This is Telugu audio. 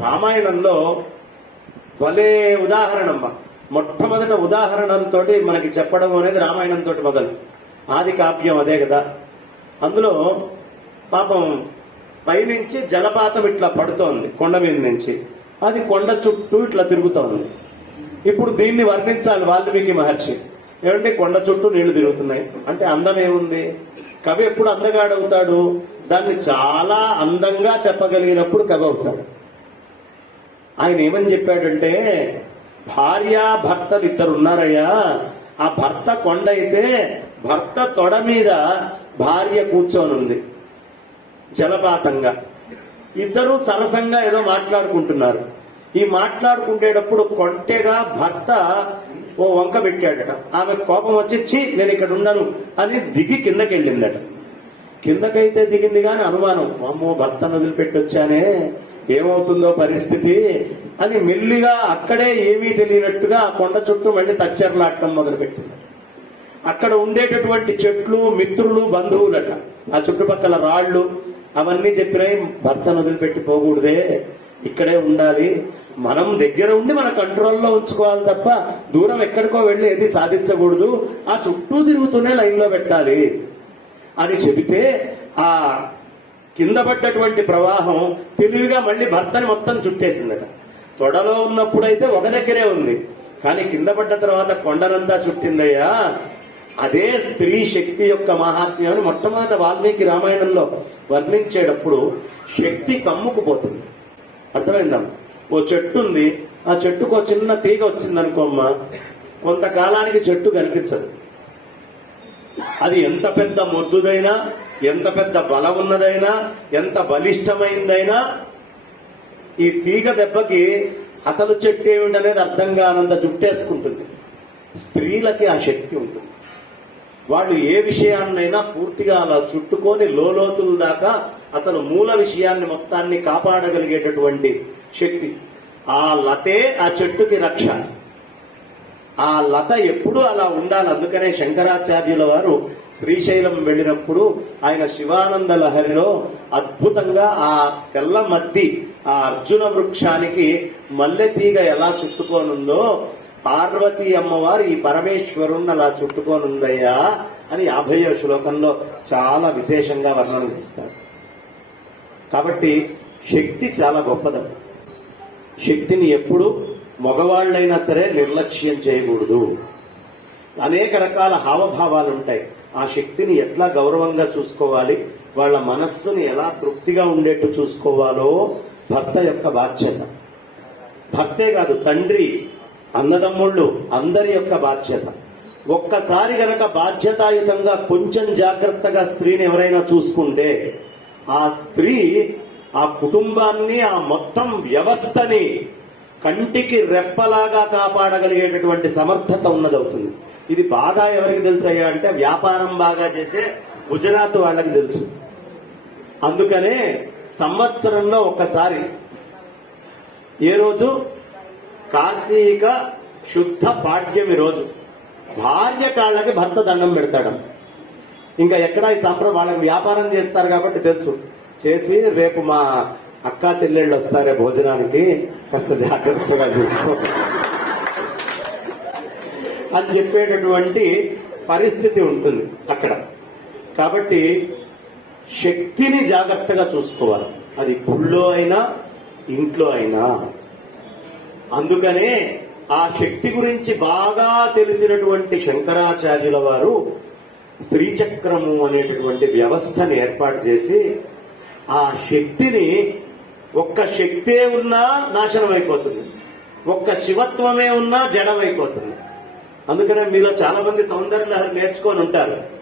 రామాయణంలో భలే ఉదాహరణమ్మ. మొట్టమొదట ఉదాహరణలతోటి మనకి చెప్పడం అనేది రామాయణంతో మొదలు. ఆది కావ్యం అదే కదా. అందులో పాపం పైనుంచి జలపాతం ఇట్లా పడుతోంది కొండ మీద నుంచి. అది కొండ చుట్టూ ఇట్లా తిరుగుతోంది. ఇప్పుడు దీన్ని వర్ణించాలి వాల్మీకి మహర్షి. ఏమంటే కొండ చుట్టూ నీళ్ళు తిరుగుతున్నాయి. అంటే అందం ఏముంది? కవి ఎప్పుడు అందగాడవుతాడు? దాన్ని చాలా అందంగా చెప్పగలిగినప్పుడు కవి అవుతాడు. ఆయన ఏమని చెప్పాడంటే భార్య భర్తలు ఇద్దరు ఉన్నారయ్యా ఆ భర్త కొండ అయితే భర్త తొడ మీద భార్య కూర్చొని ఉంది జలపాతంగా. ఇద్దరు సరసంగా ఏదో మాట్లాడుకుంటున్నారు. ఈ మాట్లాడుకునేటప్పుడు కొంటెగా భర్త ఓ వంక పెట్టాడట. ఆమె కోపం వచ్చి నేను ఇక్కడ ఉన్నాను అని దిగి కిందకి వెళ్ళిందట కిందకైతే దిగింది కానీ అనుమానం. అమ్మో భర్తను వదిలిపెట్టి వచ్చానే ఏమవుతుందో పరిస్థితి అని మెల్లిగా అక్కడే ఏమీ తెలియనట్టుగా ఆ కొండ చుట్టూ మళ్ళీ తచ్చర్లాడటం మొదలుపెట్టింది. అక్కడ ఉండేటటువంటి చెట్లు మిత్రులు బంధువులట. ఆ చుట్టుపక్కల రాళ్ళు అవన్నీ చెప్పినాయి భర్తను వదిలిపెట్టి పోకూడదే. ఇక్కడే ఉండాలి. మనం దగ్గర ఉండి మన కంట్రోల్లో ఉంచుకోవాలి తప్ప దూరం ఎక్కడికో వెళ్ళి ఏది సాధించకూడదు. ఆ చుట్టూ తిరుగుతూనే లైన్లో పెట్టాలి అని చెబితే ఆ కింద పడ్డటువంటి ప్రవాహం తెలివిగా మళ్ళీ భర్తని మొత్తం చుట్టేసిందట. తొడలో ఉన్నప్పుడైతే ఒక దగ్గరే ఉంది. కానీ కింద పడ్డ తర్వాత కొండనంతా చుట్టిందయ్యా. అదే స్త్రీ శక్తి యొక్క మహాత్మ్యాన్ని మొట్టమొదట వాల్మీకి రామాయణంలో వర్ణించేటప్పుడు శక్తి కమ్ముకుపోతుంది అర్థమైందా? ఓ చెట్టు ఉంది. ఆ చెట్టుకు ఒక చిన్న తీగ వచ్చింది అనుకోమ్మా కొంతకాలానికి చెట్టు కనిపించదు. అది ఎంత పెద్ద మొద్దుదైనా ఎంత పెద్ద బలం ఉన్నదైనా ఎంత బలిష్టమైందైనా ఈ తీగ దెబ్బకి అసలు చెట్టు ఏమిటనేది అర్థం కానంత జుట్టేసుకుంటుంది. స్త్రీలకి ఆ శక్తి ఉంటుంది. వాళ్ళు ఏ విషయాన్నైనా పూర్తిగా అలా చుట్టుకొని లోలోతుల దాకా అసలు మూల విషయాన్ని మొత్తాన్ని కాపాడగలిగేటటువంటి శక్తి. ఆ లతే ఆ చెట్టుకి రక్ష. ఆ లత ఎప్పుడూ అలా ఉండాలి. అందుకనే శంకరాచార్యుల వారు శ్రీశైలం వెళ్ళినప్పుడు ఆయన శివానంద లహరిలో అద్భుతంగా ఆ తెల్ల మద్ది ఆ అర్జున వృక్షానికి మల్లె తీగ ఎలా చుట్టుకోనుందో పార్వతీ అమ్మవారు ఈ పరమేశ్వరుణ్ణి అలా చుట్టుకోనుందయ్యా అని యాభై శ్లోకంలో చాలా విశేషంగా వర్ణన చేస్తారు. కాబట్టి శక్తి చాలా గొప్పదం. శక్తిని ఎప్పుడు మగవాళ్ళైనా సరే నిర్లక్ష్యం చేయకూడదు. అనేక రకాల హావభావాలు ఉంటాయి ఆ శక్తిని ఎట్లా గౌరవంగా చూసుకోవాలి? వాళ్ళ మనస్సుని ఎలా తృప్తిగా ఉండేట్టు చూసుకోవాలో భర్త యొక్క బాధ్యత. భర్తే కాదు తండ్రి అన్నదమ్ముళ్ళు అందరి యొక్క బాధ్యత. ఒక్కసారి గనక బాధ్యతాయుతంగా కొంచెం జాగ్రత్తగా స్త్రీని ఎవరైనా చూసుకుంటే ఆ స్త్రీ ఆ కుటుంబాన్ని ఆ మొత్తం వ్యవస్థని కంటికి రెప్పలాగా కాపాడగలిగేటటువంటి సమర్థత ఉన్నదవుతుంది. ఇది బాగా ఎవరికి తెలుసయ్యా అంటే వ్యాపారం బాగా చేసే గుజరాత్ వాళ్ళకి తెలుసు. అందుకనే సంవత్సరంలో ఒక్కసారి ఏ రోజు? కార్తీక శుద్ధ పాడ్యమి రోజు. భార్య కాళ్ళకి భర్త దండం పెడతాడు. ఇంకా ఎక్కడ ఈ సంప్రదాయం? వాళ్ళకి వ్యాపారం చేస్తారు కాబట్టి తెలుసు. చేసి రేపు మా అక్క చెల్లెళ్ళు వస్తారే భోజనానికి? కాస్త జాగ్రత్తగా చూసుకో. అని చెప్పేటటువంటి పరిస్థితి ఉంటుంది అక్కడ. కాబట్టి శక్తిని జాగ్రత్తగా చూసుకోవాలి. అది గుళ్ళో అయినా ఇంట్లో అయినా. అందుకనే ఆ శక్తి గురించి బాగా తెలిసినటువంటి శంకరాచార్యుల వారు శ్రీచక్రము అనేటటువంటి వ్యవస్థను ఏర్పాటు చేసి ఆ శక్తిని ఒక్క శక్తే ఉన్నా నాశనం అయిపోతుంది ఒక్క శివత్వమే ఉన్నా జడమైపోతుంది. అందుకనే మీలో చాలా మంది సౌందర్య లహరి నేర్చుకొని ఉంటారు.